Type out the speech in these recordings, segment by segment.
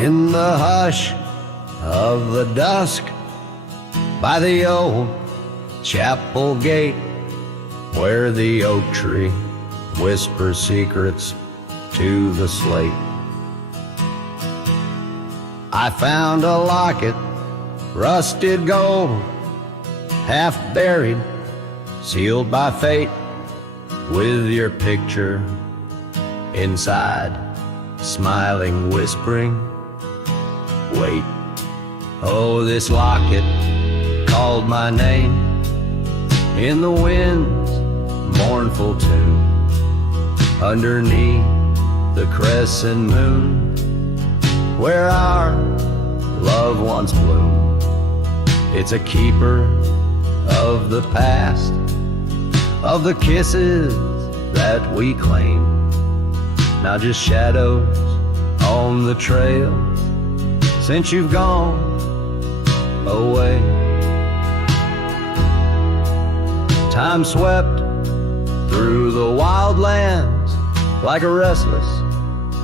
In the hush of the dusk, by the old chapel gate, where the oak tree whispers secrets to the slate, I found a locket, rusted gold, half buried, sealed by fate, with your picture inside, smiling, whispering, wait. Oh, this locket called my name in the wind's mournful tune, underneath the crescent moon, where our love once bloomed. It's a keeper of the past, of the kisses that we claim, now just shadows on the trail since you've gone away. Time swept through the wild lands like a restless,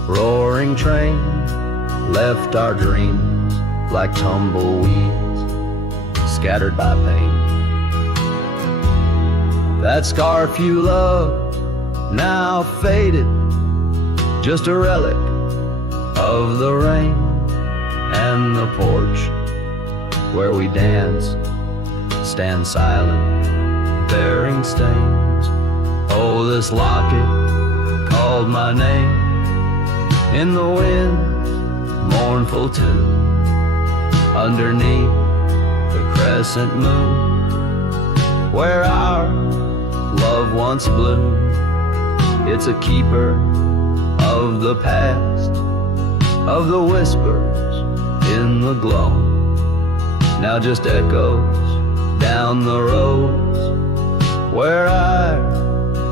roaring train, left our dreams like tumbleweeds scattered by pain. That scarf you loved, now faded, just a relic of the rain, and the porch where we dance, stand silent, bearing stains. Oh, this locket called my name in the wind's mournful tune, underneath the crescent moon, where our love once bloomed. It's a keeper of the past, of the whispers in the glow, now just echoes down the roads where I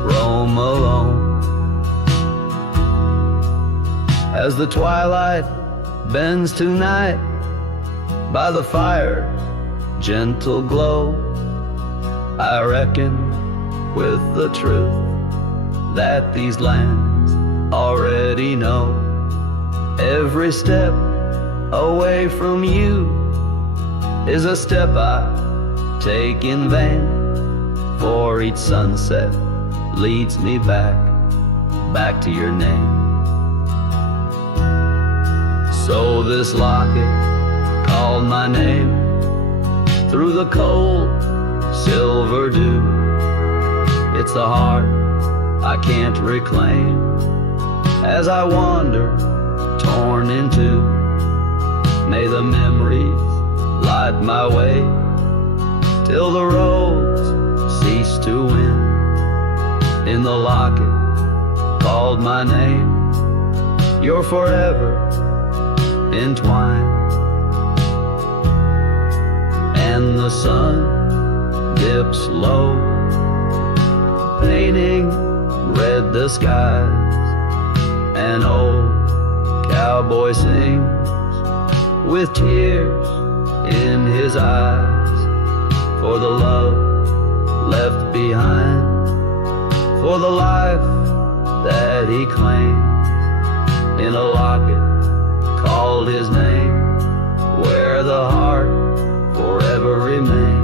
roam alone. As the twilight bends to night by the fire's gentle glow, I reckon with the truth that these lands already know. Every step away from you is a step I take in vain, for each sunset leads me back to your name. So this locket called my name through the cold silver dew. It's the heart I can't reclaim as I wander, torn in two. May the memories light my way till the roads cease to win. In the locket called my name, you're forever entwined. And the sun dips low, painting red the skies. An old cowboy sings with tears in his eyes, for the love left behind, for the life that he claims. In a locket called his name, where the heart forever remains.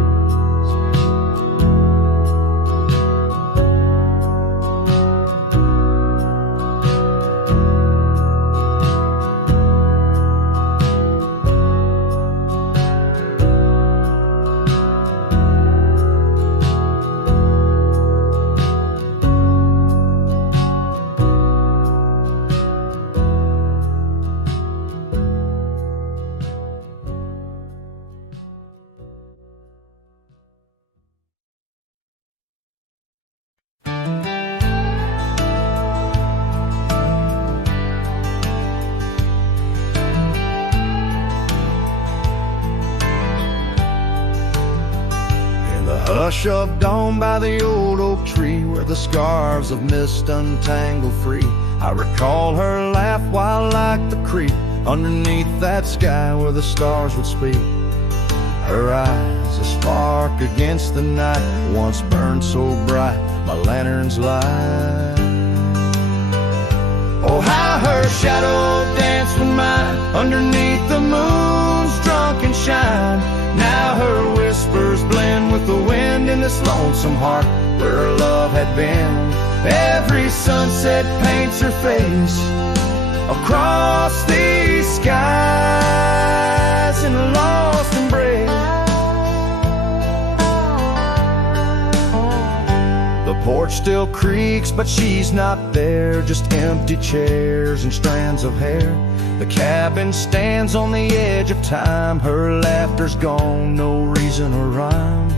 Hush of dawn by the old oak tree, where the scarves of mist untangle free, I recall her laugh while like the creek underneath that sky where the stars would speak. Her eyes a spark against the night, once burned so bright my lantern's light. Oh, how her shadow danced dance with mine underneath the moon's drunken shine. Now her whispers blend with the wind in this lonesome heart where her love had been. Every sunset paints her face across these skies in a lost embrace. The porch still creaks, but she's not there. Just empty chairs and strands of hair. The cabin stands on the edge of time. Her laughter's gone, no reason or rhyme.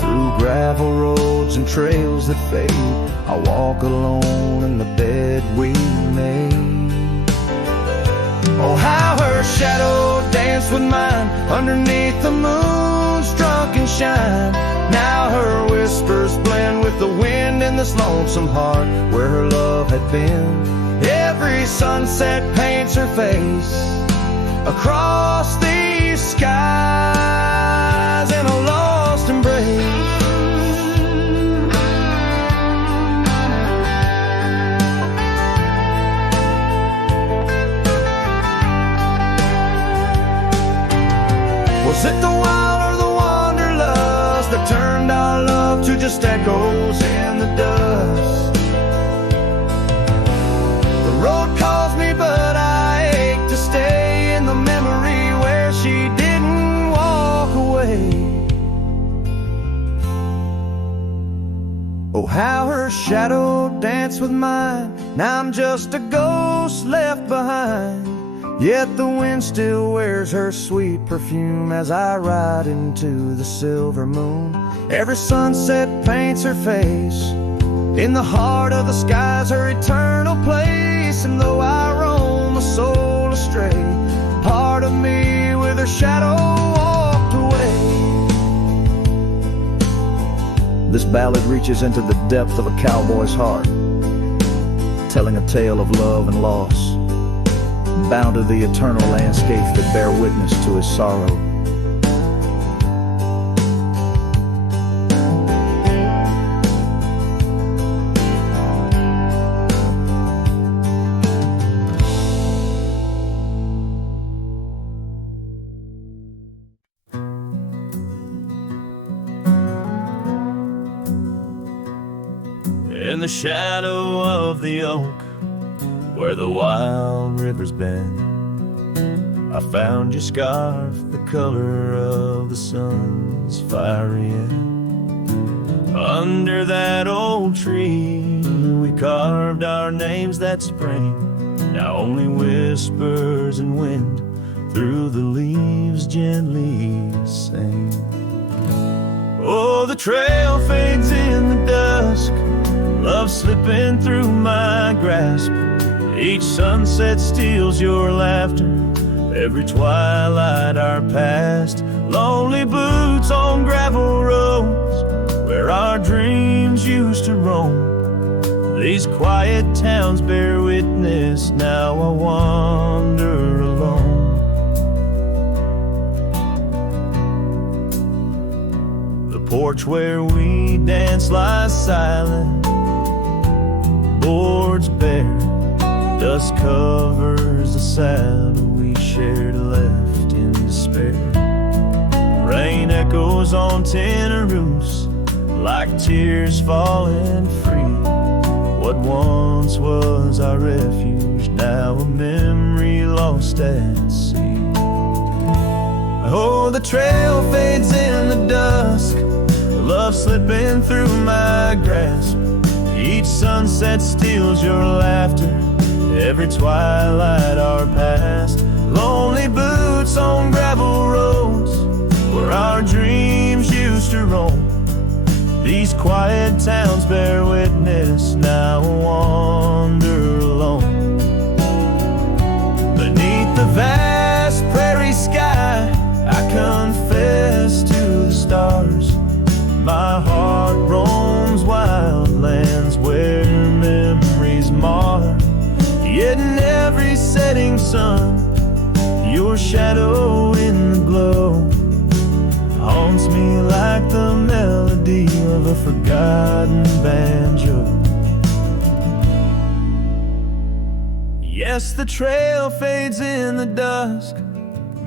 Through gravel roads and trails that fade, I walk alone in the bed we made. Oh, how her shadow danced with mine underneath the moon's drunken shine. Now her whispers blend with the wind in this lonesome heart where her love had been. Every sunset paints her face across these skies in a lost embrace. Was it the wild or the wanderlust that turned our love to just echoes in the dust? The road calls me, but I ache to stay in the memory where she didn't walk away. Oh, how her shadow danced with mine. Now I'm just a ghost left behind. Yet the wind still wears her sweet perfume as I ride into the silver moon. Every sunset paints her face in the heart of the skies, her eternal place. And though I roam a soul astray, part of me with her shadow walked away. This ballad reaches into the depth of a cowboy's heart, telling a tale of love and loss, bound to the eternal landscapes that bear witness to his sorrow. In the shadow of the oak where the wild rivers bend, I found your scarf, the color of the sun's fiery end. Under that old tree we carved our names that spring. Now only whispers and wind through the leaves gently sing. Oh, the trail fades in the dusk, love slipping through my grasp. Each sunset steals your laughter, every twilight our past. Lonely boots on gravel roads where our dreams used to roam. These quiet towns bear witness, now I wander alone. The porch where we danced lies silent, boards bare. Dust covers the saddle we shared, left in despair. Rain echoes on tin roofs like tears falling free. What once was our refuge, now a memory lost at sea. Oh, the trail fades in the dusk, love slipping through my grasp. Each sunset steals your laughter, every twilight our past. Lonely boots on gravel roads where our dreams used to roam. These quiet towns bear witness, now I wander alone. Beneath the vast prairie sky, I confess to the stars. My heart roams wild lands where memories mar. Yet in every setting sun, your shadow in the glow haunts me like the melody of a forgotten banjo. Yeah, Yes, the trail fades in the dusk,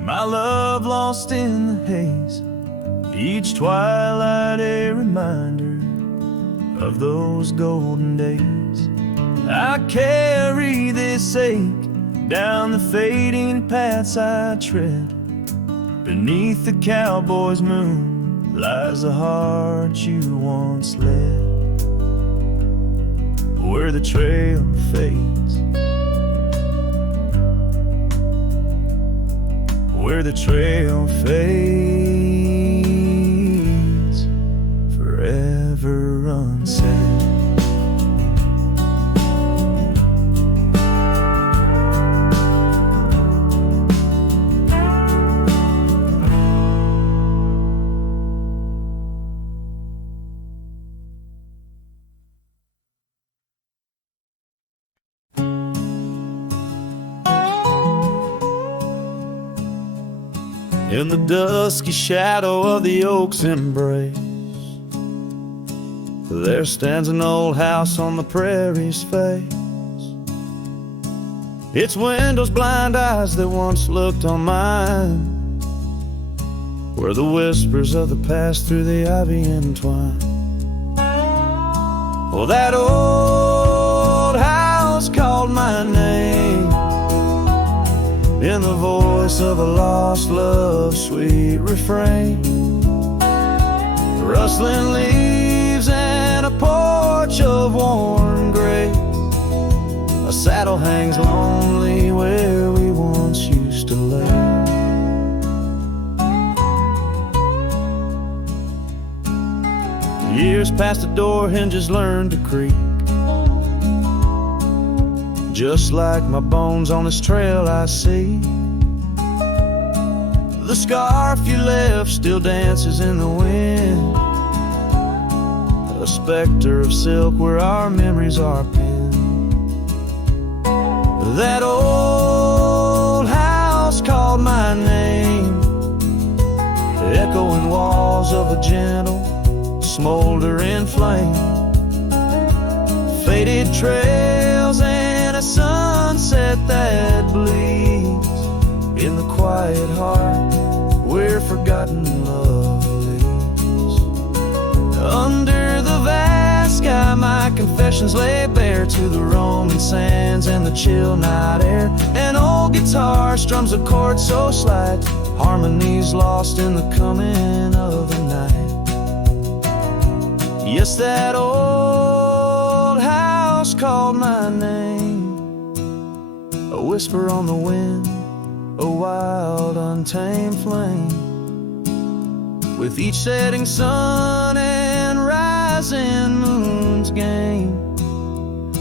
my love lost in the haze. Each twilight a reminder of those golden days. I carry this ache down the fading paths I tread. Beneath the cowboy's moon lies the heart you once led. Where the trail fades, where the trail fades, forever unsaid. In the dusky shadow of the oak's embrace, there stands an old house on the prairie's face. Its windows blind eyes that once looked on mine, where the whispers of the past through the ivy entwine. Oh, that old house called my name in the voice of a lost love's sweet refrain. Rustling leaves and a porch of worn gray, a saddle hangs lonely where we once used to lay. Years past the door hinges learned to creak, just like my bones on this trail I see. The scarf you left still dances in the wind, a specter of silk where our memories are pinned. That old house called my name, echoing walls of a gentle, smoldering flame. Faded trails and a sunset that bleeds in the quiet heart where forgotten love leads. Under the vast sky my confessions lay bare to the Roman sands and the chill night air. An old guitar strums a chord so slight, harmonies lost in the coming of the night. Yes, that old house called my name, a whisper on the wind, a wild untamed flame. With each setting sun and rising moon's game,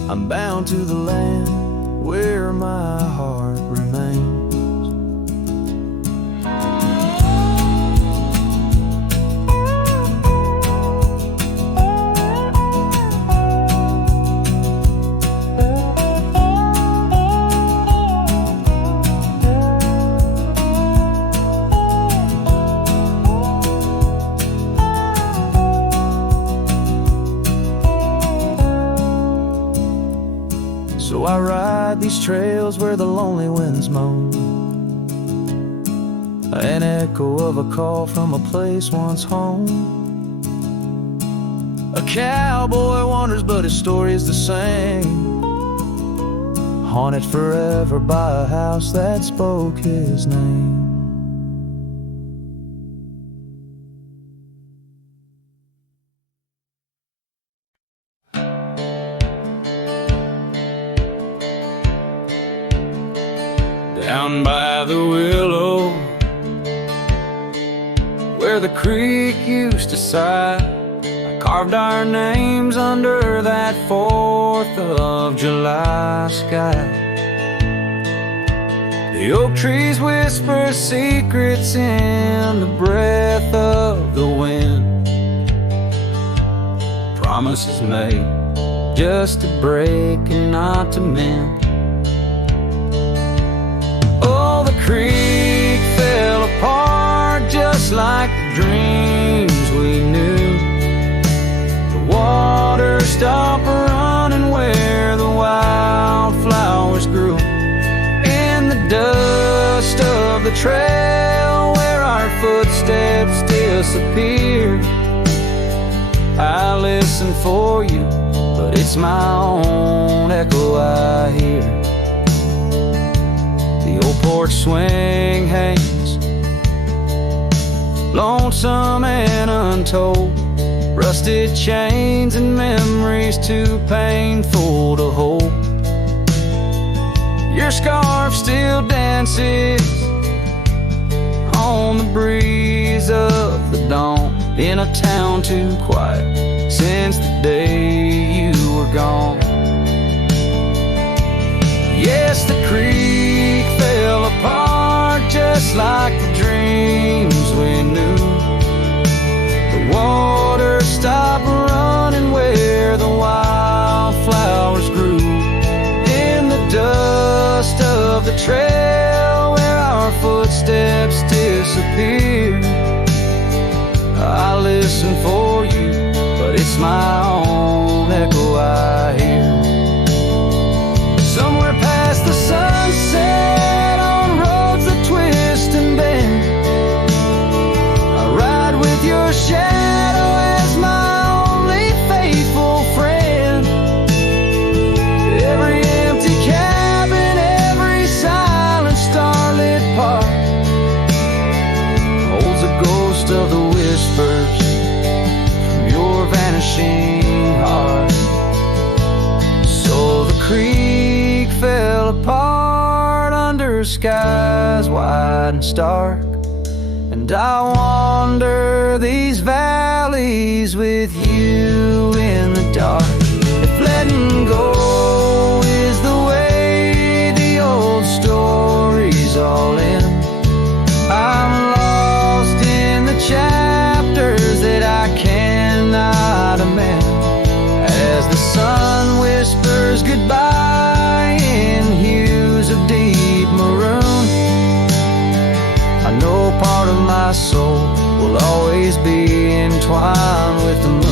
I'm bound to the land where my heart remains. So I ride these trails where the lonely winds moan, an echo of a call from a place once home. A cowboy wanders but his story is the same, haunted forever by a house that spoke his name. Down by the willow, where the creek used to sigh, I carved our names under that 4th of July sky. The oak trees whisper secrets in the breath of the wind, promises made just to break and not to mend. The creek fell apart just like the dreams we knew. The water stopped running where the wildflowers grew. trail where our footsteps disappear. I listen for you, but it's my own echo I hear. The old porch swing hangs lonesome and untold, rusted chains and memories too painful to hold. Your scarf still dances on the breeze of the dawn, in a town too quiet since the day you were gone. Yes, the creek fell apart just like the dreams we knew. The water stopped running where the wildflowers grew. In the dust of the trail where our footsteps disappear, I listen for you, but it's my own echo I hear. Somewhere past the sunset, on roads that twist and bend, I ride with your shadow as my only faithful friend. Every empty cabin, every silent starlit park holds a ghost of the whispers from your vanishing heart. So the creek fell apart under skies wide and stark, and I wander these valleys with you in the dark. If letting go is the way the old stories all end, I'm lost in the chapters that I cannot amend. As the sun whispers goodbye in hues of deep maroon, I know part of my soul will always be entwined with the moon.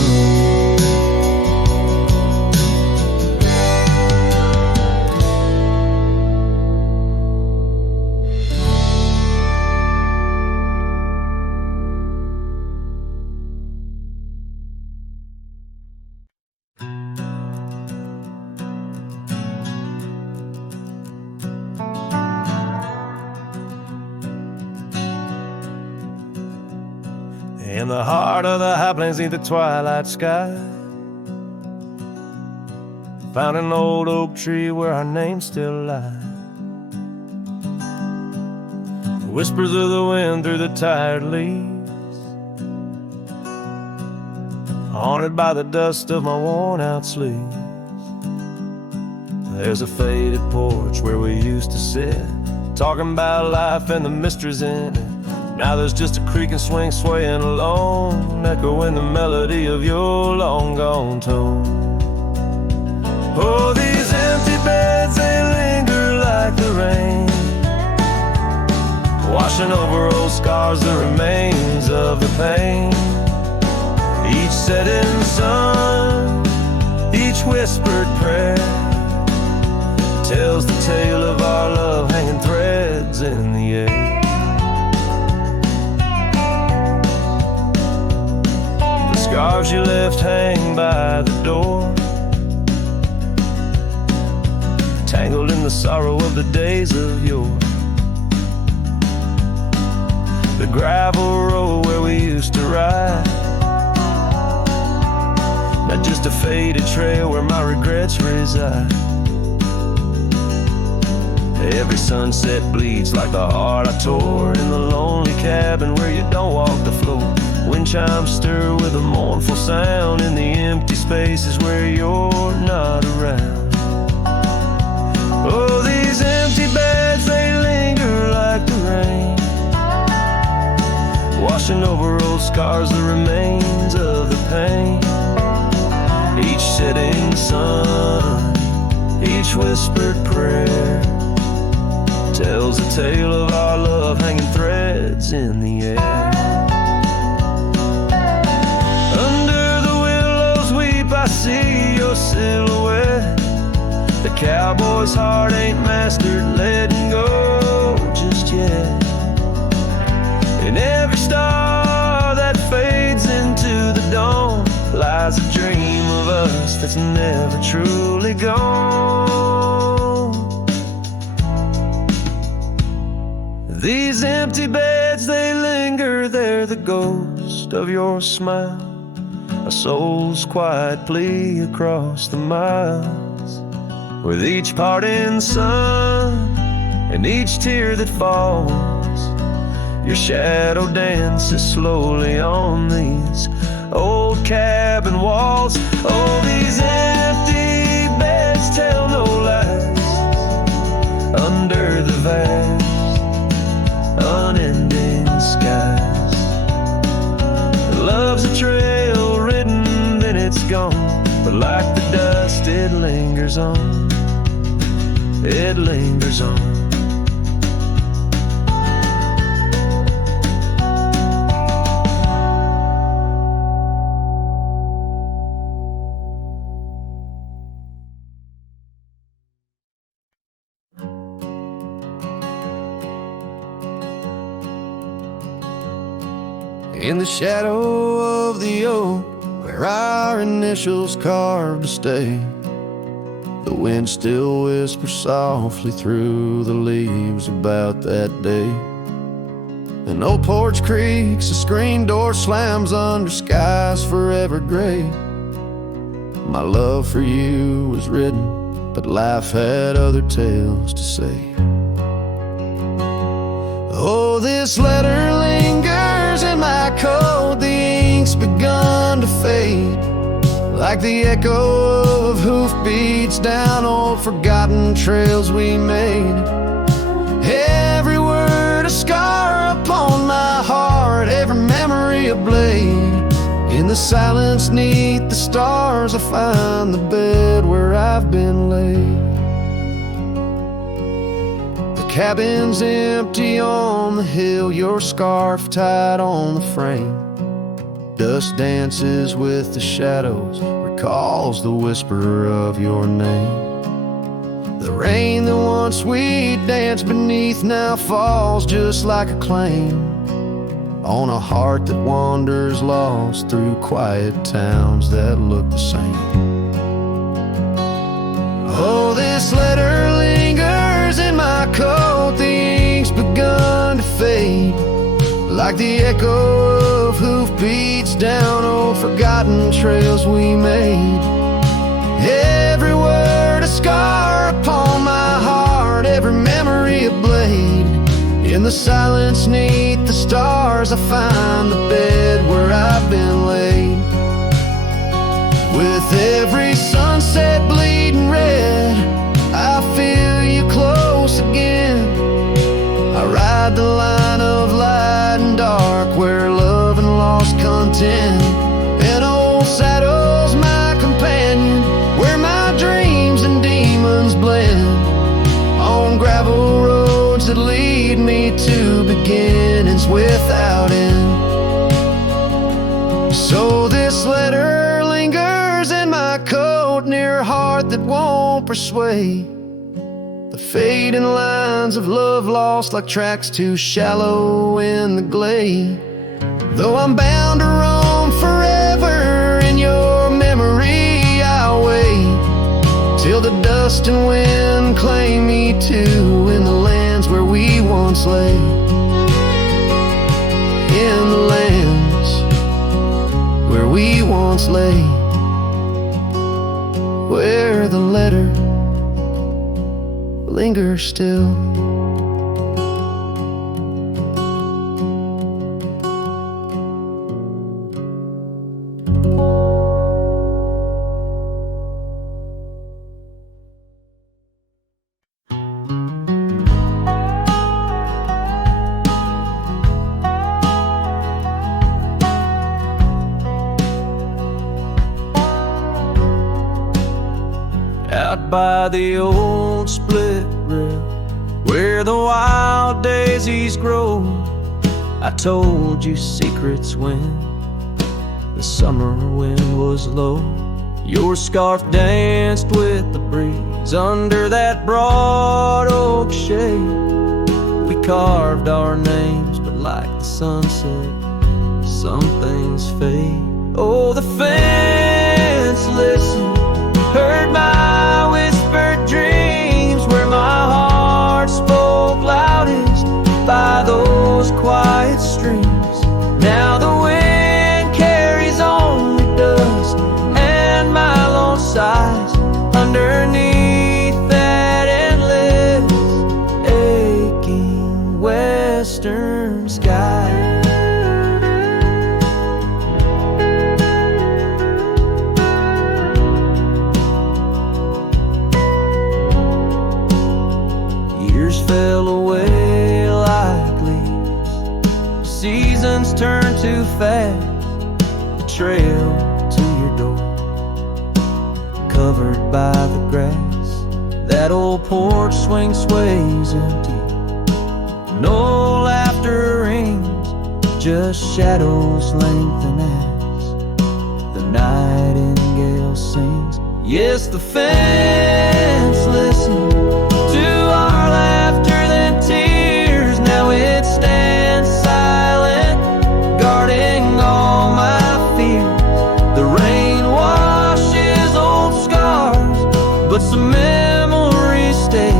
In the heart of the high plains neath the twilight sky, found an old oak tree where our names still lie. Whispers of the wind through the tired leaves, haunted by the dust of my worn out sleeves. There's a faded porch where we used to sit, talking about life and the mysteries in it. Now there's just a creak and swing swaying alone, echoing the melody of your long gone tone. Oh, these empty beds, they linger like the rain, washing over old scars, the remains of the pain. Each setting sun, each whispered prayer tells the tale of our love hanging threads in the air. Scarves you left hang by the door, tangled in the sorrow of the days of yore. The gravel road where we used to ride, not just a faded trail where my regrets reside. Every sunset bleeds like the heart I tore in the lonely cabin where you don't walk the floor. Wind chimes stir with a mournful sound in the empty spaces where you're not around. Oh, these empty beds, they linger like the rain, washing over old scars, the remains of the pain. Each setting sun, each whispered prayer tells a tale of our love hanging threads in the air. I see your silhouette. The cowboy's heart ain't mastered letting go just yet. In every star that fades into the dawn lies a dream of us that's never truly gone. These empty beds, they linger, they're the ghost of your smile, a soul's quiet plea across the miles. With each parting sun and each tear that falls, your shadow dances slowly on these old cabin walls. Oh, these empty beds tell no lies under the vast, unending skies. Love's a trail written, then it's gone, but like the dust it lingers on, it lingers on. In the shadow of the oak, where our initials carved to stay, the wind still whispers softly through the leaves about that day. An old porch creaks, a screen door slams under skies forever gray. My love for you was written, but life had other tales to say. Oh, this letter lingers in my coat, the ink's begun to fade, like the echo of hoofbeats down old forgotten trails we made. Every word a scar upon my heart, every memory a blade. In the silence neath the stars I find the bed where I've been laid. The cabin's empty on the hill, your scarf tied on the frame. Dust dances with the shadows, recalls the whisper of your name. The rain that once we danced beneath now falls just like a claim on a heart that wanders lost through quiet towns that look the same. Oh, this letter lingers in my coat, the ink's begun to fade, like the echo of hoofbeats down old forgotten trails we made. Every word a scar upon my heart, every memory a blade. In the silence neath the stars I find the bed where I've been laid. With every sunset bleeding red, I feel you close again. I ride the line of light and dark where love and lost content. An old saddle's my companion, where my dreams and demons blend, on gravel roads that lead me to beginnings without end. So this letter lingers in my coat, near a heart that won't persuade. The fading lines of love lost like tracks too shallow in the glade. Though I'm bound to roam forever in your memory, I'll wait till the dust and wind claim me too in the lands where we once lay. In the lands where we once lay, where the letter lingers still. Out by the old split rail, where the wild daisies grow, I told you secrets when the summer wind was low. Your scarf danced with the breeze under that broad oak shade. We carved our names, but like the sunset, some things fade. Oh, the fence listened, heard my whispered dreams, where my heart spoke loudest by those quiet streams. Now the wind carries only dust and my lone sighs underneath that endless aching western sky. Years fell away like leaves, seasons turn too fast. The trail to your door, covered by the grass, that old porch swing sways empty. No laughter rings, just shadows lengthen as the nightingale sings. Yes, the fence listens to our laughter than tears. Now it stands silent, guarding all my fears. The rain washes old scars, but some memories stay,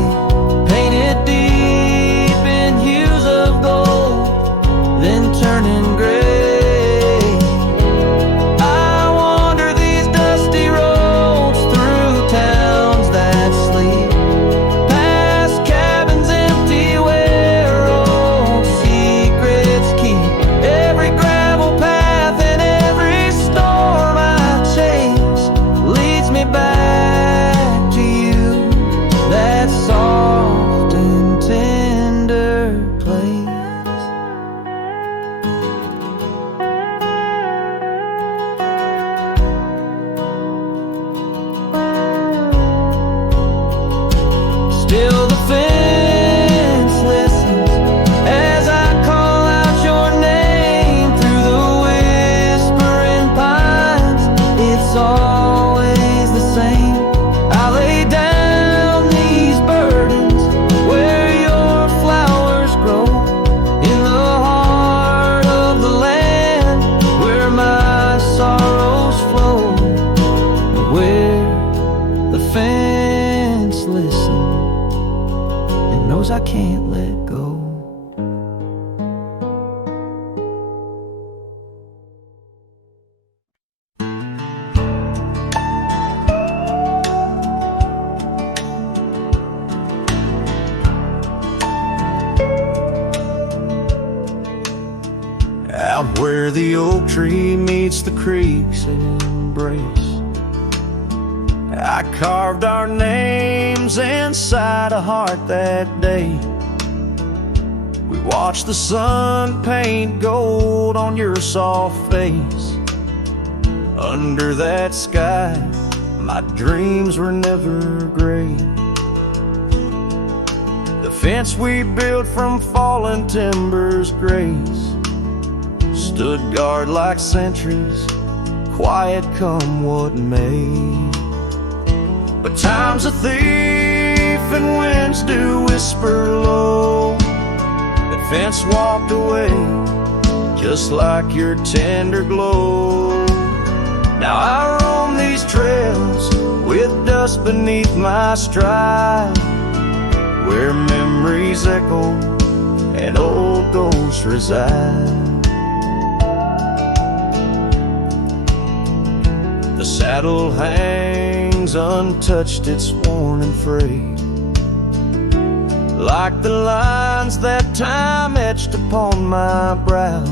painted deep in hues of gold, then turning gray. I wander these dusty roads through towns that sleep, past cabins empty where old secrets keep. Every gravel path and every storm I chase leads me back to you, that soft and tender place. Still the fence listens as I call out your name through the whispering pines. It's always the same. I lay down these burdens where your flowers grow, in the heart of the land where my sorrows flow, where the fence listens and knows I can't let go. Out where the oak tree meets the creek's embrace, I carved our names inside a heart that day. We watched the sun paint gold on your soft face. Under that sky, my dreams were never gray. The fence we built from fallen timbers grace stood guard like sentries, quiet come what may. But time's a thief and winds do whisper low. That fence walked away just like your tender glow. Now I roam these trails with dust beneath my stride, where memories echo and old ghosts reside. The saddle hangs untouched, it's worn and frayed, like the lines that time etched upon my brow.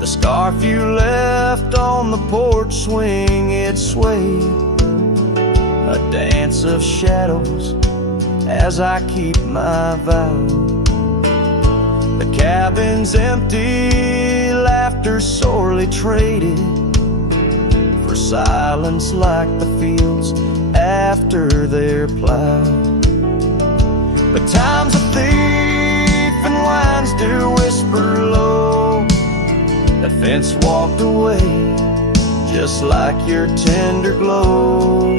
The scarf you left on the porch swing, it swayed, a dance of shadows as I keep my vow. The cabin's empty, laughter sorely traded for silence like the fields after they're plowed. But time's a thief and winds do whisper low. The fence walked away just like your tender glow.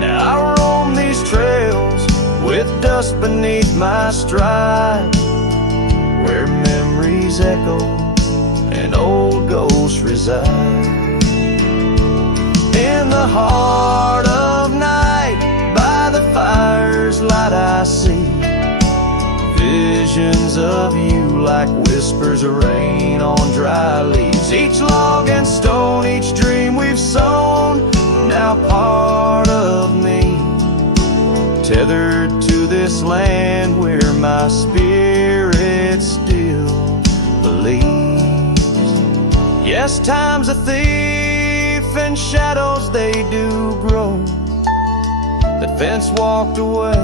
Now I roam these trails with dust beneath my stride, where memories echo and old ghosts reside. In the heart of night, by the fire's light I see visions of you like whispers of rain on dry leaves. Each log and stone, each dream we've sown, now part of me, tethered to this land where my spirit still believes. Yes, time's a thief and shadows they do grow. That fence walked away,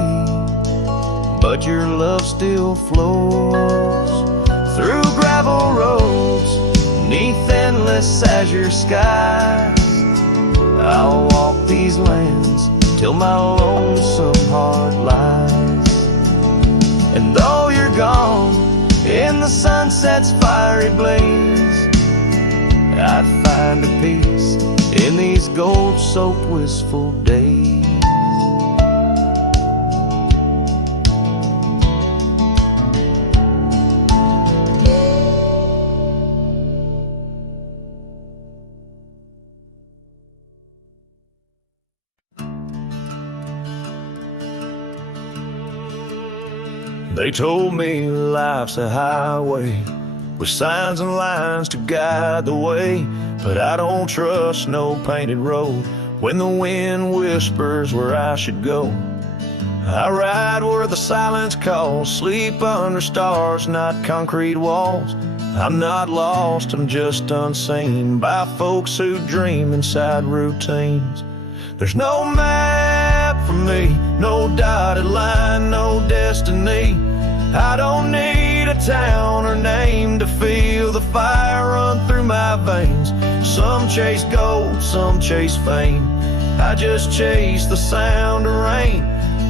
but your love still flows through gravel roads, neath endless azure skies. I'll walk these lands till my lonesome heart lies. And though you're gone in the sunset's fiery blaze, I'd find a peace in these gold-soaked wistful days. They told me life's a highway with signs and lines to guide the way, but I don't trust no painted road when the wind whispers where I should go. I ride where the silence calls, sleep under stars, not concrete walls. I'm not lost, I'm just unseen by folks who dream inside routines. There's no map for me, no dotted line, no destiny. I don't need a town or name to feel the fire run through my veins. Some chase gold, some chase fame. I just chase the sound of rain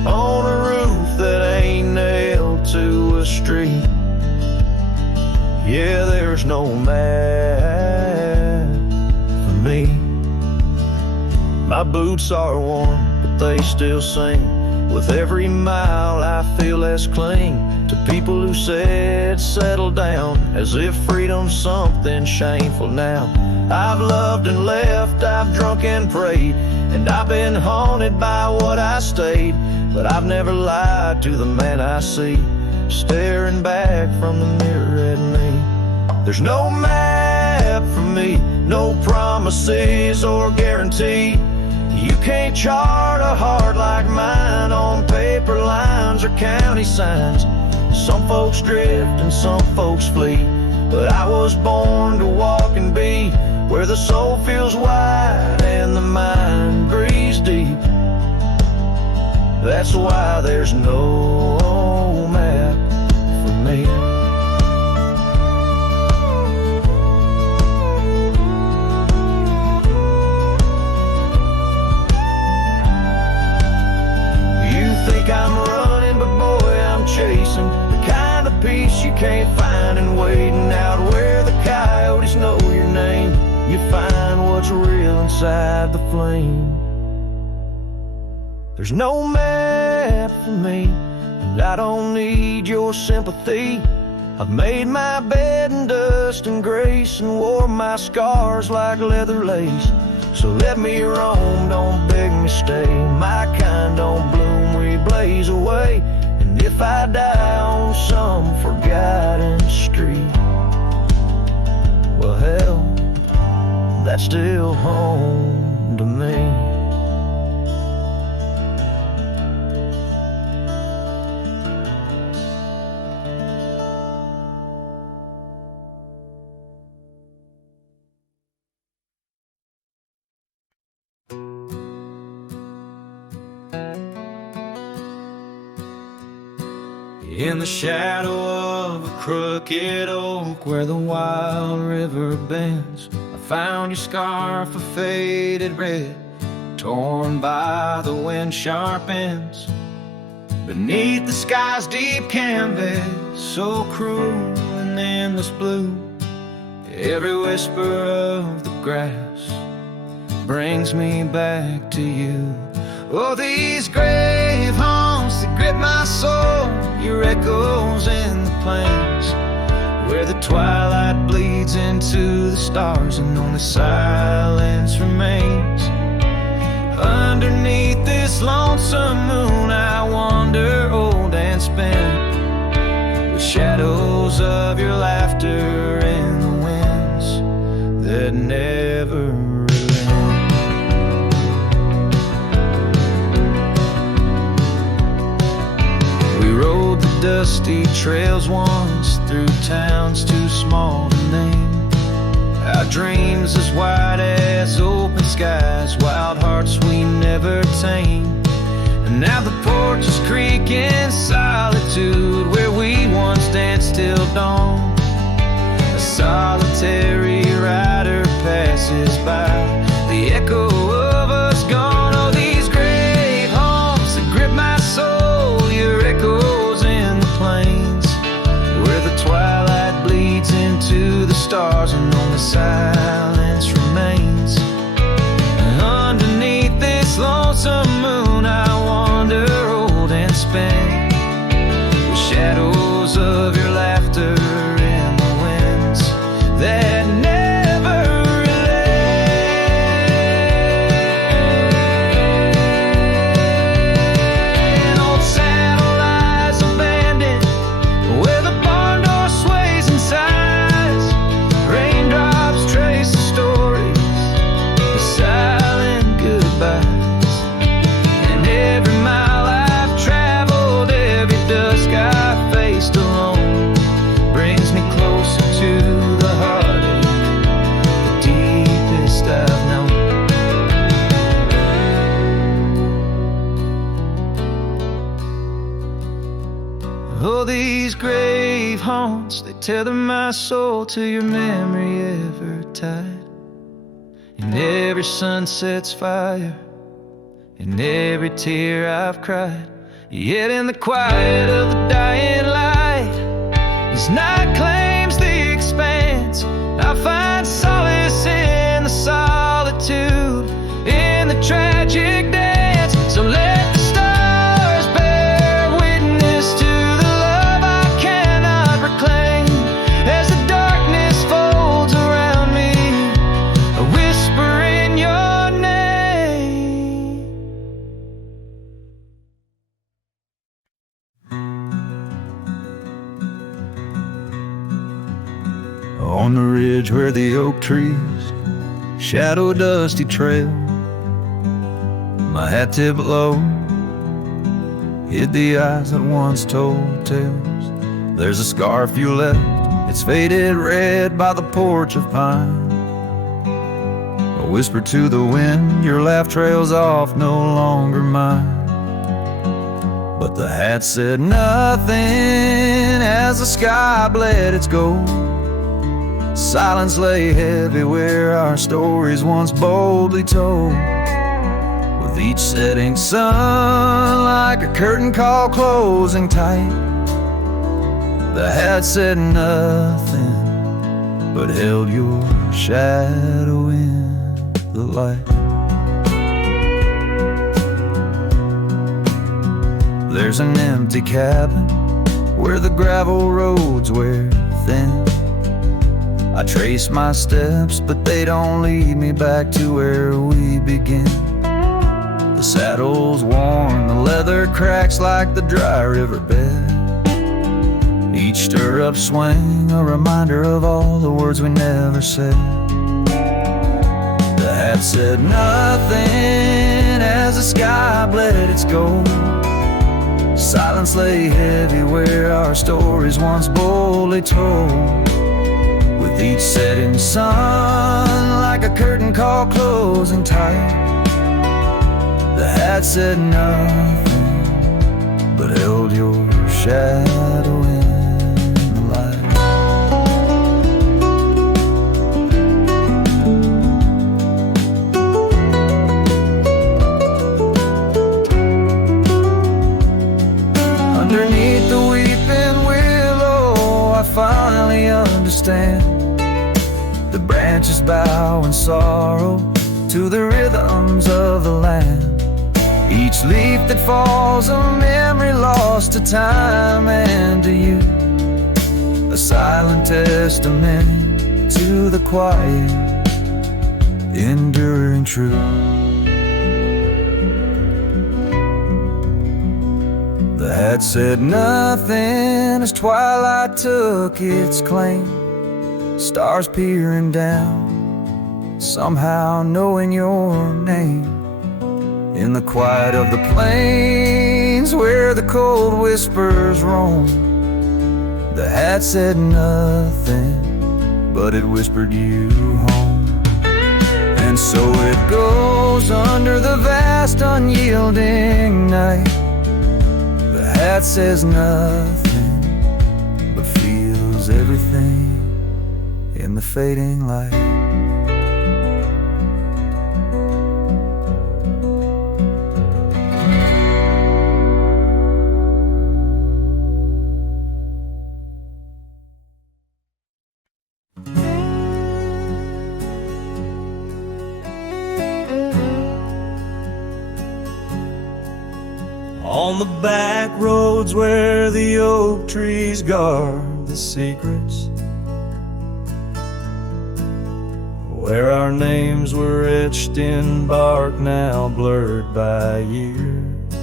on a roof that ain't nailed to a street. Yeah, there's no map for me. My boots are worn, but they still sing. With every mile I feel less cling to people who said settle down, as if freedom's something shameful now. I've loved and left, I've drunk and prayed, and I've been haunted by what I stayed. But I've never lied to the man I see, staring back from the mirror at me. There's no map for me, no promises or guarantee. You can't chart a heart like mine on paper lines or county signs. Some folks drift and some folks flee, but I was born to walk and be where the soul feels wide and the mind breathes deep. That's why there's no map for me. I'm running, but boy, I'm chasing the kind of peace you can't find and waiting out where the coyotes know your name. You find what's real inside the flame. There's no map for me, and I don't need your sympathy. I've made my bed in dust and grace and wore my scars like leather lace. So let me roam, don't beg me stay. My kind don't bloom, we blaze away. And if I die on some forgotten street, well hell, that's still home to me. In the shadow of a crooked oak where the wild river bends, I found your scarf of faded red, torn by the wind sharp ends. Beneath the sky's deep canvas, so cruel and endless blue, every whisper of the grass brings me back to you. Oh, these grave haunts that grip my soul, your echoes in the plains, where the twilight bleeds into the stars and only silence remains. Underneath this lonesome moon I wander old and spent, with shadows of your laughter in the winds that never relent. We rode the dusty trails once through towns too small to name. Our dreams as wide as open skies, wild hearts we never tame. And now the porch is creaking solitude, where we once danced till dawn. A solitary rider passes by, the echo of us gone. Oh, these grave haunts that grip my soul, your echoes in the plains, where the twilight bleeds into the stars and only silence remains. And underneath this lonesome moon I wander old and spent, with shadows of your laughter in the winds that never relent. Old saddle lies abandoned, where the barn door sways and sighs. Raindrops trace the stories, the silent goodbyes. And every mile I've traveled, every dusk I've faced alone, brings me closer to the heartache, the deepest I've known. Oh, these grave haunts, they tether my soul to your memory ever tied. In every sunset's fire, in every tear I've cried. Yet in the quiet of the dying light, as night claims the expanse, I find solace in the solitude, in the tragic dance. So let the stars bear witness to the love I cannot reclaim, as the darkness folds around me, a whisper in your name. On the ridge where the oak trees shadow a dusty trail, my hat tipped low hid the eyes that once told tales. There's a scarf you left, it's faded red by the porch of pine. I whisper to the wind, your laugh trails off, no longer mine. But the hat said nothing as the sky bled its gold. Silence lay heavy where our stories once boldly told. With each setting sun like a curtain call closing tight, the hat said nothing but held your shadow in the light. There's an empty cabin where the gravel roads wear thin. I trace my steps, but they don't lead me back to where we begin. The saddle's worn, the leather cracks like the dry riverbed. Each stirrup swing, a reminder of all the words we never said. The hat said nothing as the sky bled its gold. Silence lay heavy where our stories once boldly told. With each setting sun like a curtain call closing tight, the hat said nothing but held your shadow in the light. Underneath the weeping willow I finally understand. The branches bow in sorrow to the rhythms of the land. Each leaf that falls a memory lost to time and to you, a a silent testament to the quiet, enduring truth. The hat said nothing as twilight took its claim, stars peering down, somehow knowing your name. In the quiet of the plains where the cold whispers roam, the hat said nothing, but it whispered you home. And so it goes under the vast unyielding night. The hat says nothing, but feels everything in the fading light. On the back roads where the oak trees guard the secrets, where our names were etched in bark now blurred by years,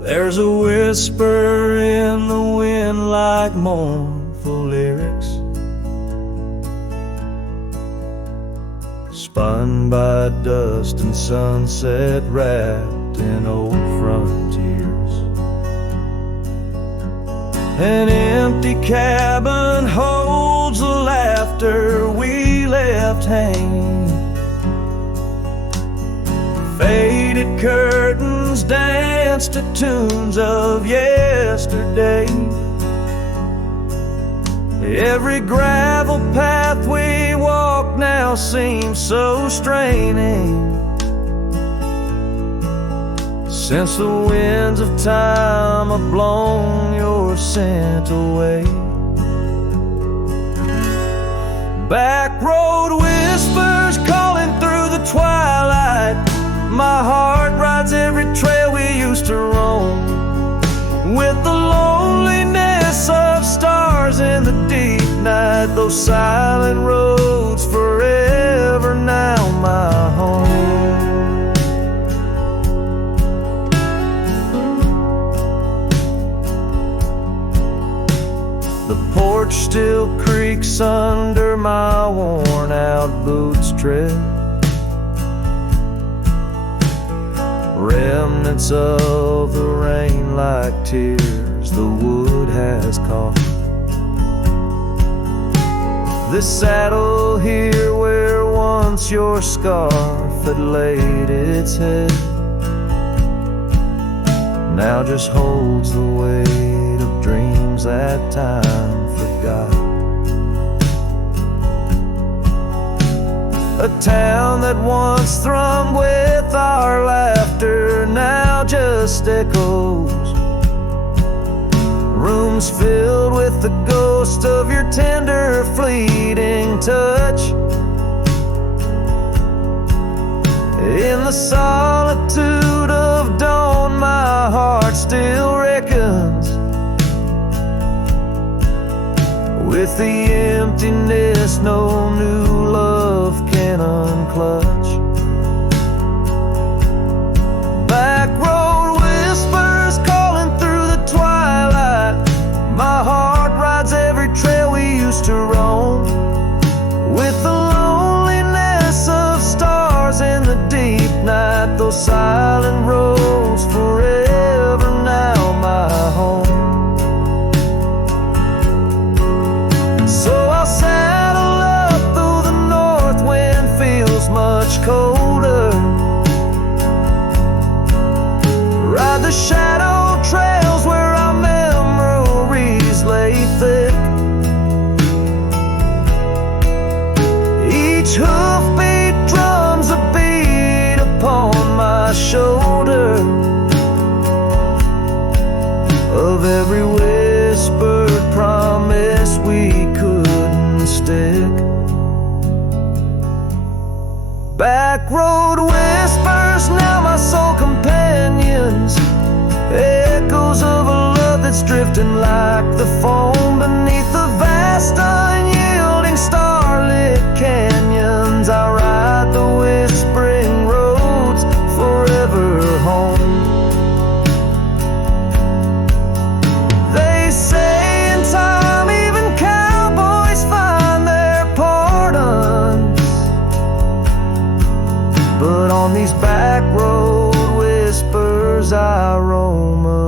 there's a whisper in the wind like mournful lyrics, spun by dust and sunset wrapped in old frontiers. An empty cabin holds the laughter we left hanging. Faded curtains dance to tunes of yesterday. Every gravel path we walk now seems so straining, since the winds of time have blown your scent away. Back road whispers calling through the twilight. My heart rides every trail we used to roam, with the loneliness of stars in the deep night. Those silent roads forever now my home. The porch still creaks under my worn out boots tread, remnants of the rain like tears the wood has caught. This saddle here where once your scarf had laid its head now just holds the weight of dreams that time forgot. A town that once thrummed with our laughter now just echoes, rooms filled with the ghost of your tender fleeting touch. In the solitude of dawn my heart still reckons with the emptiness no new love can unclutch. Back road whispers calling through the twilight. My heart rides every trail we used to roam, with the loneliness of stars in the deep night. Those silent roads forever now my home. So I'll saddle up through the north wind feels much colder, ride the shadow trails where our memories lay thick. Each hoofbeat drums a beat upon my shoulder of every whispered promise we couldn't stick. Back road whispers now my soul companions, echoes of a love that's drifted drifting like the foam beneath the vast unyielding starlit canyons. I ride the whispering roads forever home. They say in time even cowboys find their pardons, but on these back road whispers I roam alone.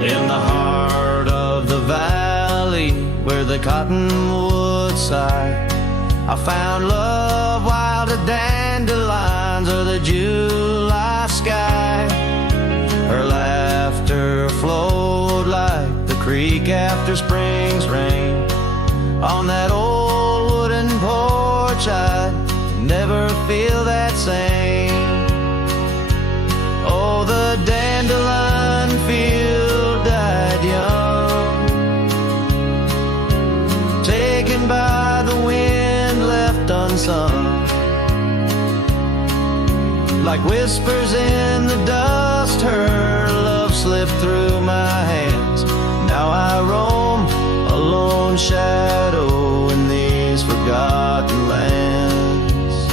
In the heart of the valley where the cottonwoods sigh, I found love wild as dandelions or the July sky. Her laughter flowed like the creek after spring's rain. On that old wooden porch I'd never feel that same. Oh, the dandelion field died young, taken by the wind, left unsung. Like whispers in the dust, her love slipped through my hands. Now I roam a lone shadow in these forgotten lands.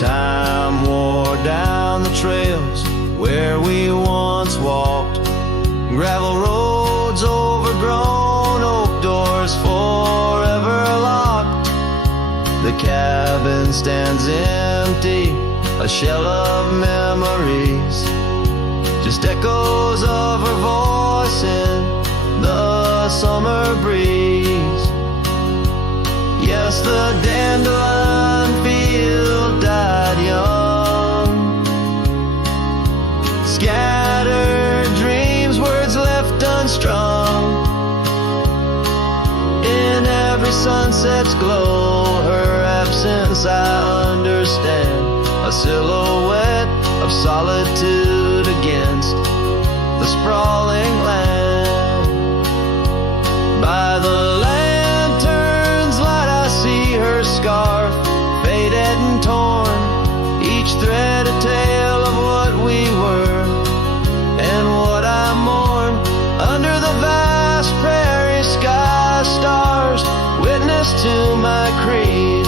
Time wore down the trails where we once walked, gravel roads overgrown, oak doors forever locked. The cabin stands empty, a shell of memories, just echoes of her voice in the summer breeze. Yes, the dandelion field died young, scattered dreams, words left unstrung. In every sunset's glow, her absence I understand, a silhouette of solitude against the sprawling land. By the lantern's light I see her scarf, faded and torn, each thread a tale of what we were and what I mourn. Under the vast prairie sky, stars witness to my creed.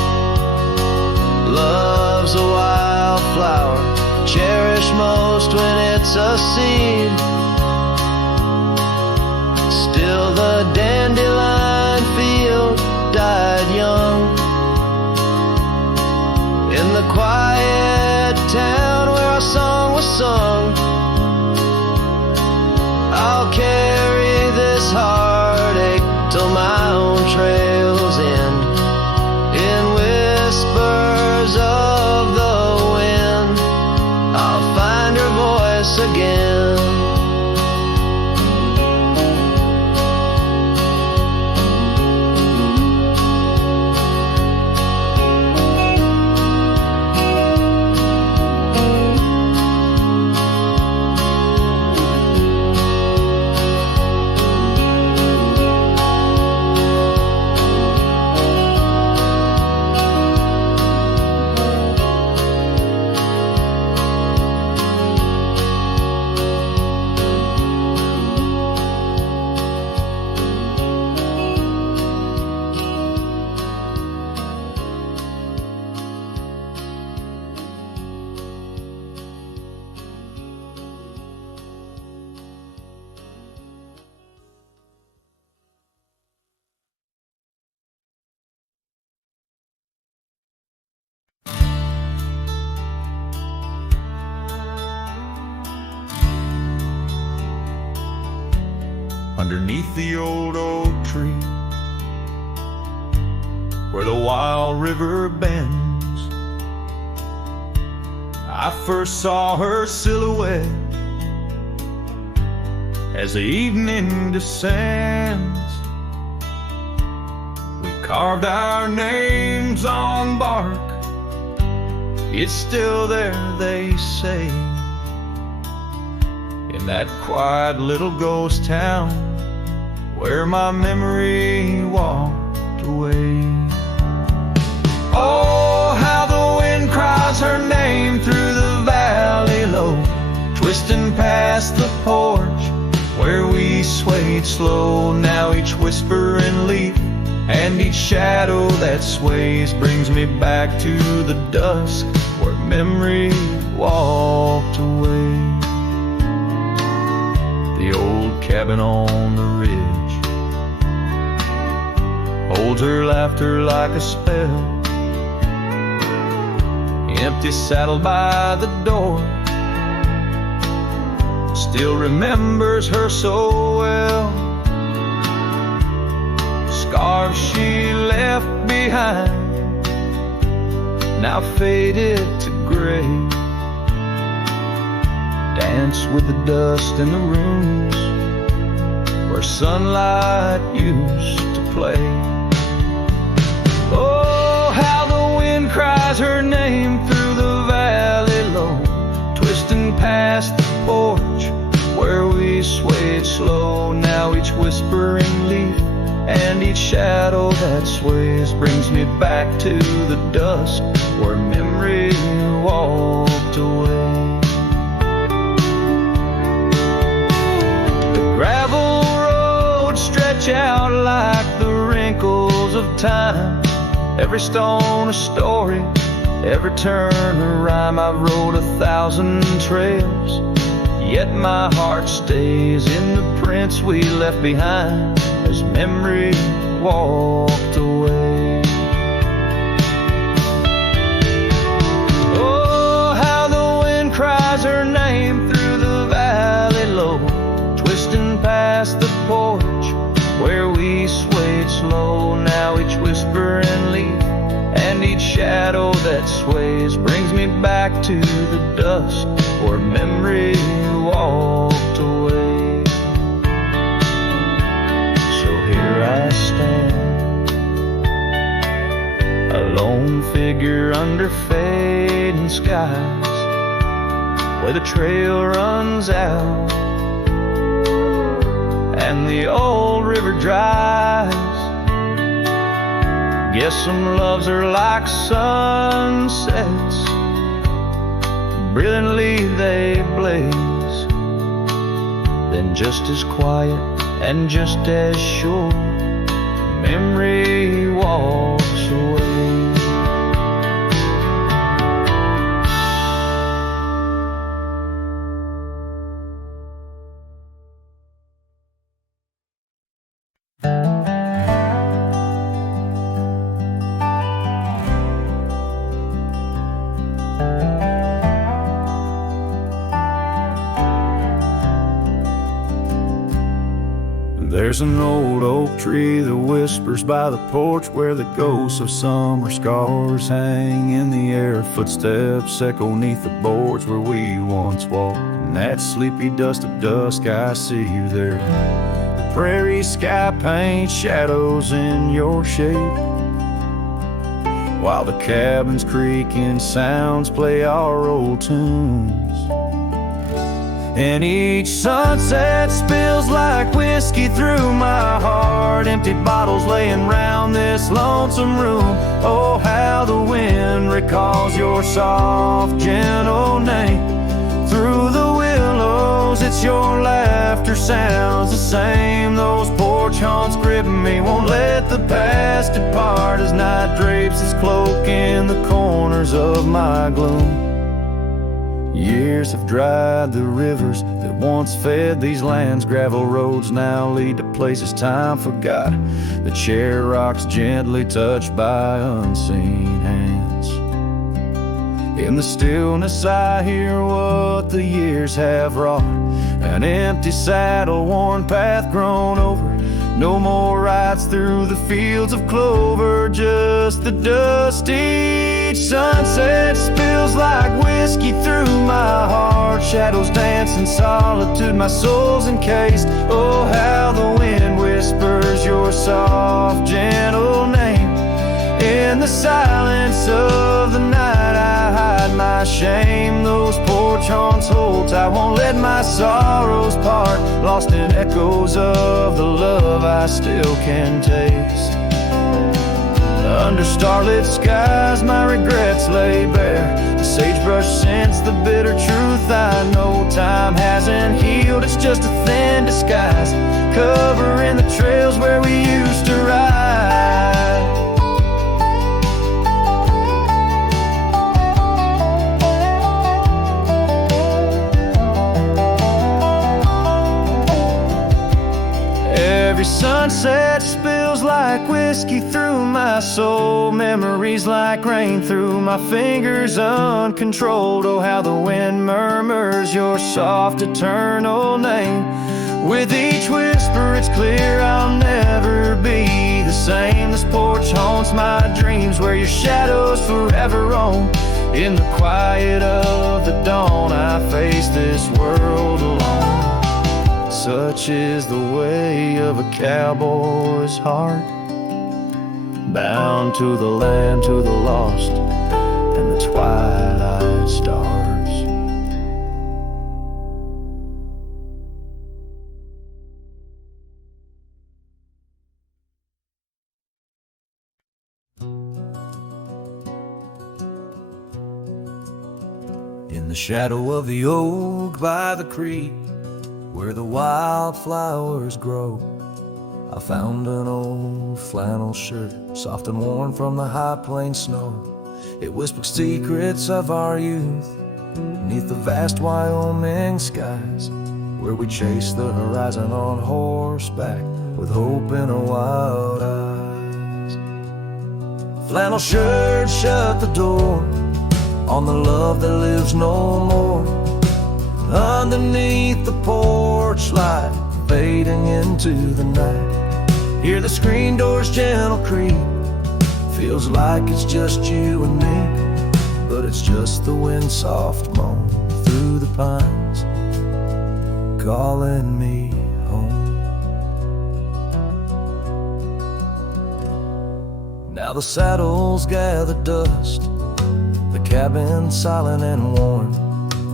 Love's a wildflower, cherished most when it's a seed. Still the dandelion field died young. In the quiet town where our song was sung, I'll carry this heartache till my own trails end. In whispers of the wind, I'll find her voice again. Underneath the old oak tree where the wild river bends, I first saw her silhouette as the evening descends. We carved our names on bark. It's still there, they say, in that quiet little ghost town where my memory walked away. Oh, how the wind cries her name through the valley low, twisting past the porch where we swayed slow. Now each whispering leaf and each shadow that sways brings me back to the dusk where memory walked away. The old cabin on the ridge holds her laughter like a spell. Empty saddle by the door still remembers her so well. Scarves she left behind now faded to gray, dance with the dust in the rooms where sunlight used to play. Oh, how the wind cries her name through the valley low, twisting past the porch where we swayed slow. Now each whispering leaf and each shadow that sways brings me back to the dusk where memory walked away. The gravel roads stretch out like the wrinkles of time, every stone a story, every turn a rhyme. I've rode 1,000 trails, yet my heart stays in the prints we left behind as memory walked away. Oh, how the wind cries her name through the valley low, twisting past the porch where we swayed slow. Now each whispering leaf and each shadow that sways brings me back to the dusk where memory walked away. So here I stand, a lone figure under fading skies, where the trail runs out and the old river dries. Guess some loves are like sunsets, brilliantly they blaze, then just as quiet and just as sure, memory walks away. There's an old oak tree that whispers by the porch where the ghosts of summer scars hang in the air. Footsteps echo neath the boards where we once walked. In that sleepy dust of dusk, I see you there. The prairie sky paints shadows in your shape, while the cabin's creaking sounds play our old tunes. And each sunset spills like whiskey through my heart, empty bottles laying round this lonesome room. Oh, how the wind recalls your soft, gentle name. Through the willows, it's your laughter sounds the same. Those porch haunts grip me, won't let the past depart as night drapes its cloak in the corners of my gloom. Years have dried the rivers that once fed these lands. Gravel roads now lead to places time forgot. The chair rocks gently touched by unseen hands. In the stillness I hear what the years have wrought. An empty saddle, worn path grown over. No more rides through the fields of clover, just the dust. Each sunset spills like wind whiskey through my heart, shadows dance in solitude, my soul's encased. Oh, how the wind whispers your soft, gentle name. In the silence of the night I hide my shame. Those porch haunts hold tight, won't let my sorrows part, lost in echoes of the love I still can taste. Under starlit skies my regrets lay bare, the sagebrush scents the bitter truth I know. Time hasn't healed, it's just a thin disguise, covering the trails where we used to ride. Every sunset spills like whiskey through my soul, memories like rain through my fingers uncontrolled. Oh, how the wind murmurs your soft eternal name. With each whisper it's clear I'll never be the same. This porch haunts my dreams where your shadows forever roam. In the quiet of the dawn I face this world alone. Such is the way of a cowboy's heart, bound to the land, to the lost, and the twilight stars. In the shadow of the oak by the creek, where the wildflowers grow, I found an old flannel shirt, soft and worn from the high plains snow. It whispered secrets of our youth, beneath the vast Wyoming skies, where we chased the horizon on horseback, with hope in our wild eyes. Flannel shirt shut the door on the love that lives no more. Underneath the porch light, fading into the night, hear the screen door's gentle creak. Feels like it's just you and me, but it's just the wind's soft moan through the pines, calling me home. Now the saddles gather dust, the cabin silent and warm.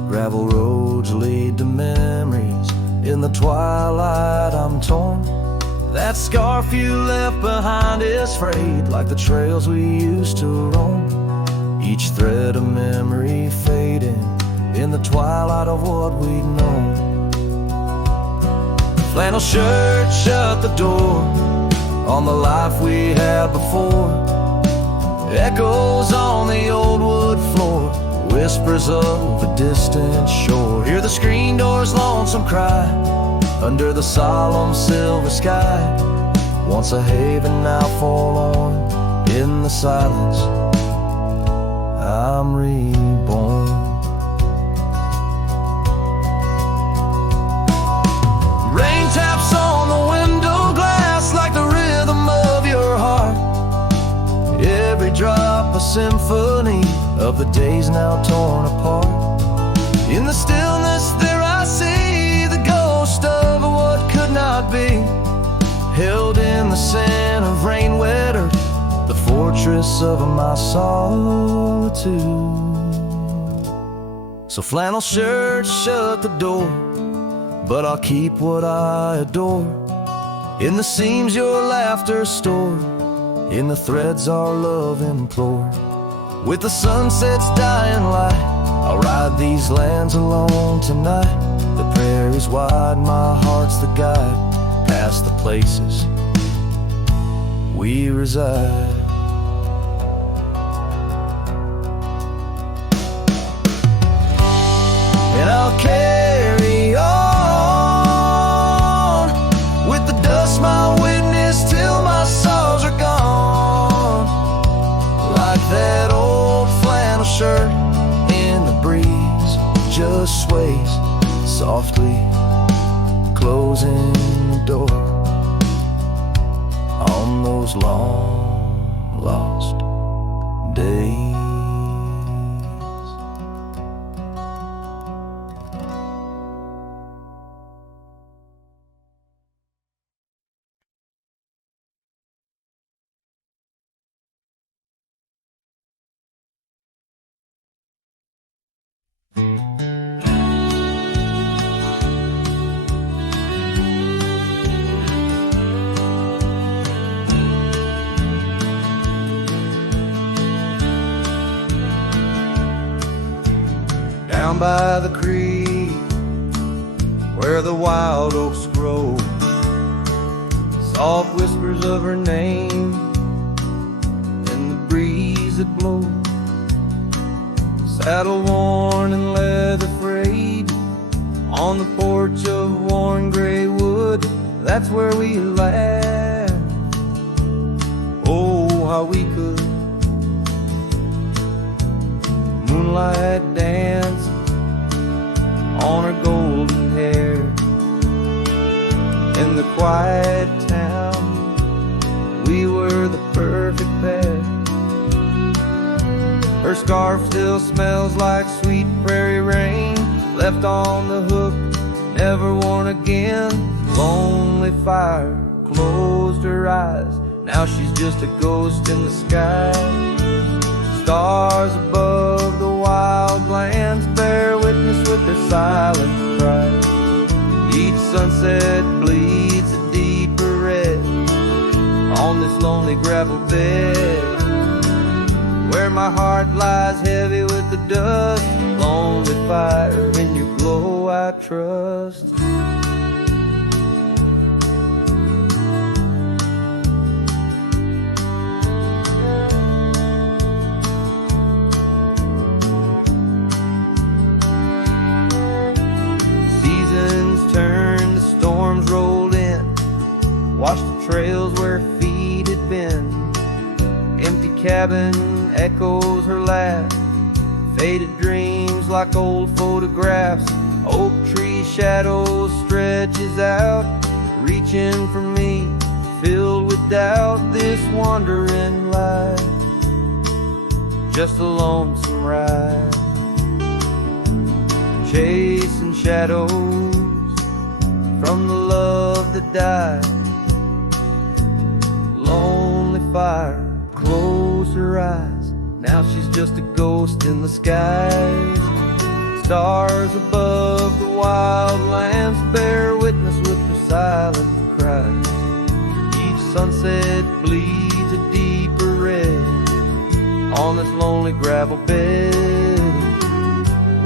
Gravel roads lead to memories, in the twilight I'm torn. That scarf you left behind is frayed, like the trails we used to roam. Each thread of memory fading, in the twilight of what we'd known. Flannel shirt shut the door on the life we had before. Echoes on the old wood floor, whispers of a distant shore. Hear the screen door's lonesome cry under the solemn silver sky. Once a haven, now forlorn. In the silence, I'm reborn. Rain taps on the window glass like the rhythm of your heart. Every drop a symphony of the days now torn apart. In the stillness there I see the ghost of what could not be, held in the scent of rain wet earth, the fortress of my solitude. So flannel shirt shut the door, but I'll keep what I adore. In the seams your laughter stored, in the threads our love implored. With the sunset's dying light, I'll ride these lands alone tonight. The prairie's wide, my heart's the guide, past the places we reside. And I'll carry on with the dust my witness till my sorrows are gone. Like that old flannel shirt in the breeze, just sways softly, closing the door on those long lost days. down by the creek where the wild oaks grow. Soft whispers of her name in the breeze that blows. Saddle worn and leather frayed on the porch of worn gray wood. That's where we laughed. Oh, how we could. Moonlight dance on her golden hair. In the quiet town, we were the perfect pair. Her scarf still smells like sweet prairie rain, left on the hook, never worn again. Lonely fire closed her eyes, now she's just a ghost in the sky. Stars above the wild lands bear witness with their silent cry. Each sunset bleeds a deeper red on this lonely gravel bed, where my heart lies heavy with the dust. Lonely fire, in your glow I trust. Seasons turned, the storms rolled in, washed the trails where feet had been. Empty cabin echoes her laugh, faded dreams like old photographs. Oak tree shadows stretches out, reaching for me, filled with doubt. This wandering life, just a lonesome ride, chasing shadows from the love that died. Lonely fire closed her eyes, now she's just a ghost in the skies. Stars above the wild lands bear witness with their silent cries. Each sunset bleeds a deeper red on this lonely gravel bed,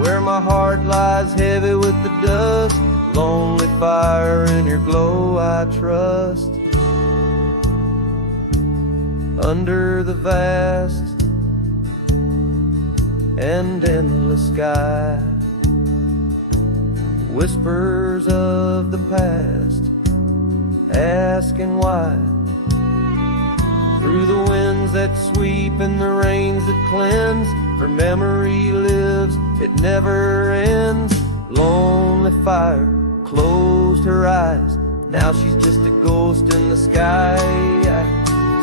where my heart lies heavy with the dust. Lonely fire, in your glow I trust. Under the vast and endless sky, whispers of the past, asking why. Through the winds that sweep and the rains that cleanse, her memory lives, it never ends. Lonely fire closed her eyes, now she's just a ghost in the sky.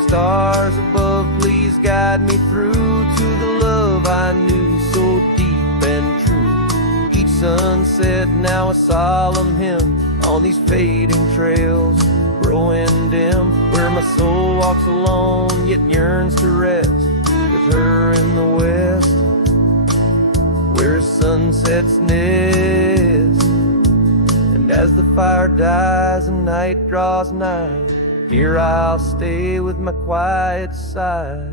Stars above, please guide me through to the love I knew so deep and true. Each sunset now a solemn hymn on these fading trails growing dim, where my soul walks alone yet yearns to rest with her in the west, where sunsets nest. And as the fire dies and night draws nigh, here I'll stay with my quiet sigh.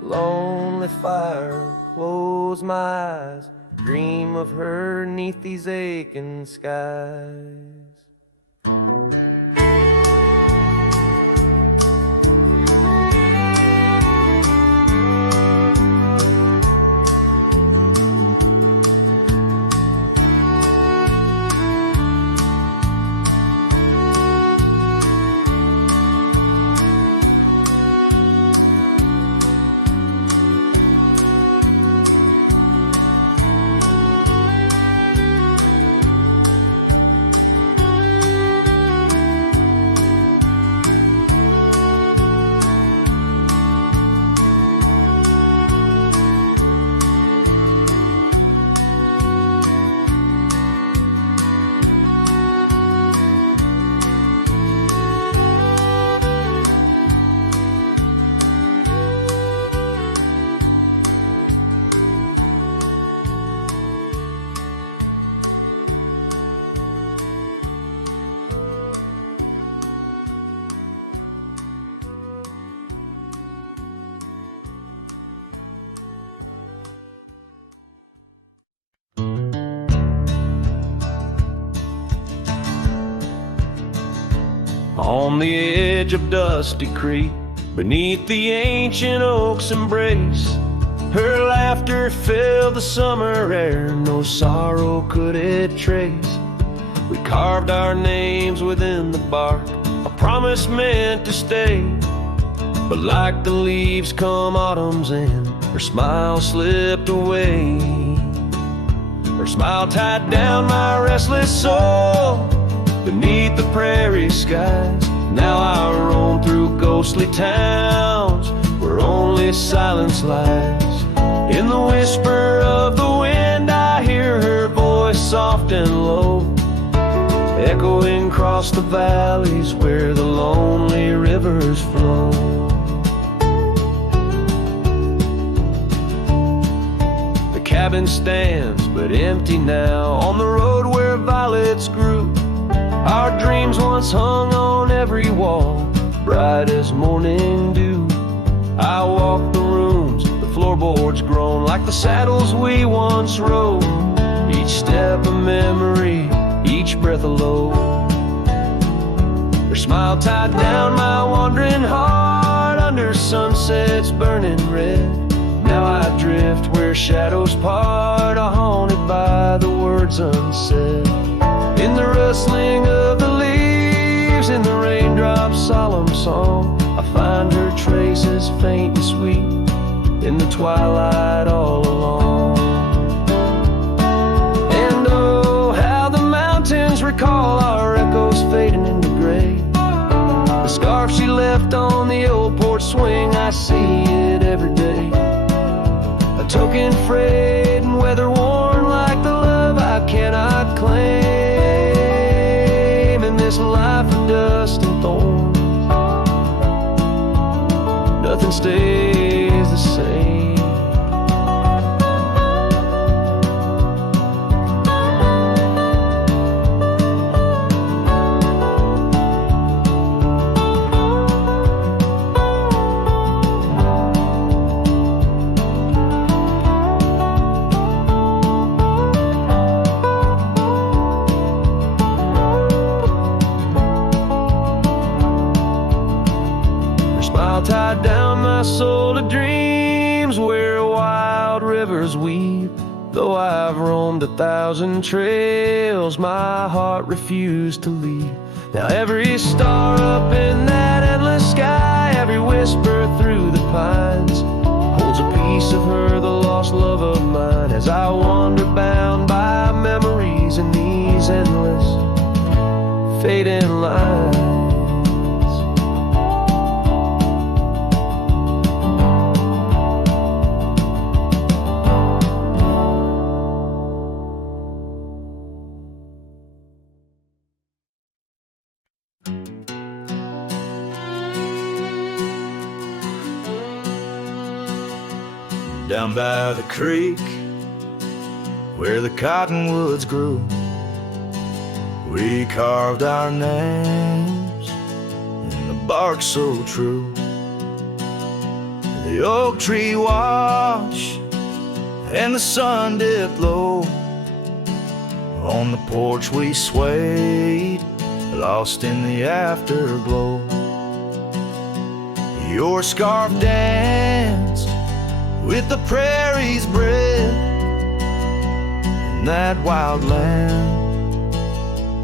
Lonely fire, close my eyes, dream of her 'neath these aching skies. On the edge of Dusty Creek, beneath the ancient oak's embrace, her laughter filled the summer air, no sorrow could it trace. We carved our names within the bark, a promise meant to stay. But like the leaves come autumn's end, her smile slipped away. Her smile tied down my restless soul beneath the prairie skies. Now I roam through ghostly towns where only silence lies. In the whisper of the wind I hear her voice soft and low, echoing across the valleys where the lonely rivers flow. The cabin stands but empty now on the road where violets grew. Our dreams once hung on every wall, bright as morning dew. I walk the rooms, the floorboards groan like the saddles we once rode. Each step a memory, each breath a load. Her smile tied down my wandering heart under sunsets burning red. Now I drift where shadows part, haunted by the words unsaid. In the rustling of the leaves, in the raindrops' solemn song, I find her traces faint and sweet in the twilight all along. And oh, how the mountains recall our echoes fading into gray. The scarf she left on the old porch swing, I see it every day. A token frayed and weather worn like the love I cannot claim. In this life of dust and thorns, nothing stays the same. Tied down my soul to dreams where wild rivers weep. Though I've roamed 1,000 trails, my heart refused to leave. Now every star up in that endless sky, every whisper through the pines, holds a piece of her, the lost love of mine. As I wander bound by memories in these endless fading lines. Down by the creek where the cottonwoods grew, we carved our names in the bark so true. The oak tree watched and the sun dipped low. On the porch we swayed, lost in the afterglow. Your scarf danced with the prairie's breath. In that wild land,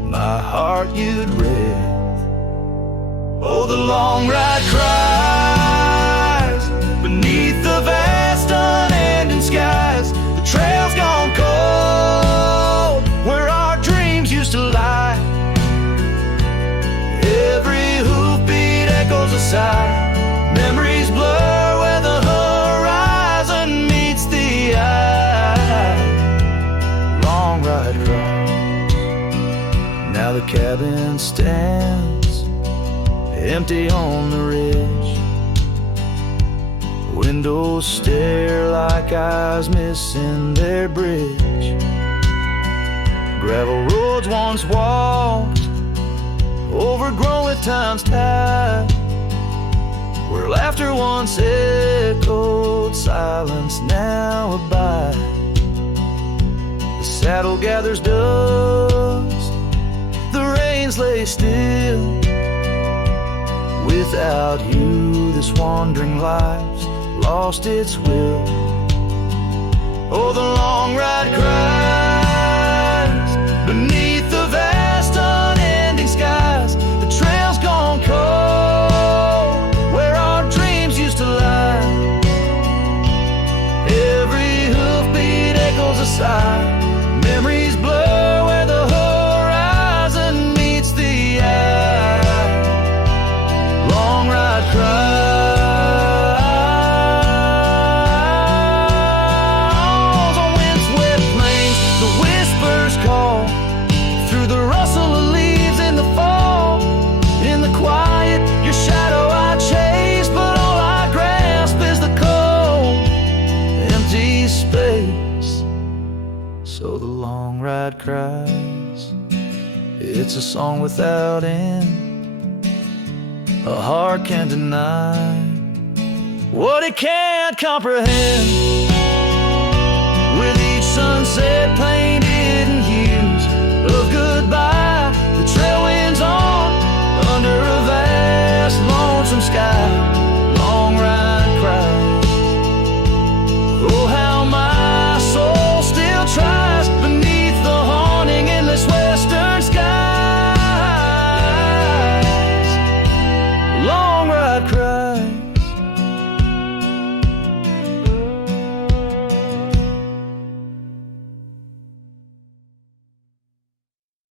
my heart you'd read. Oh, the long ride cries beneath the vast unending skies. The trail's gone cold where our dreams used to lie. Every hoofbeat echoes a sigh. Memories blur where the horizon meets the eye. Long ride cries. Now the cabin stands empty on the ridge. Windows stare like eyes missing their bridge. Gravel roads once walked, overgrown with time's tide. Where laughter once echoed, silence now abides. The saddle gathers dust, the reins lay still. without you, this wandering life's lost its will. Oh, the long ride cries beneath the vast unending skies. The trail's gone cold where our dreams used to lie. Every hoofbeat echoes a sigh. Memories blur where the horizon meets the eye. Long ride cries on windswept plains. The whispers call through the rustle of leaves in the fall. In the quiet, your shadow I chase, but all I grasp is the cold, empty space. So the long ride cries. It's a song without end. A heart can't deny what it can't comprehend. With each sunset pain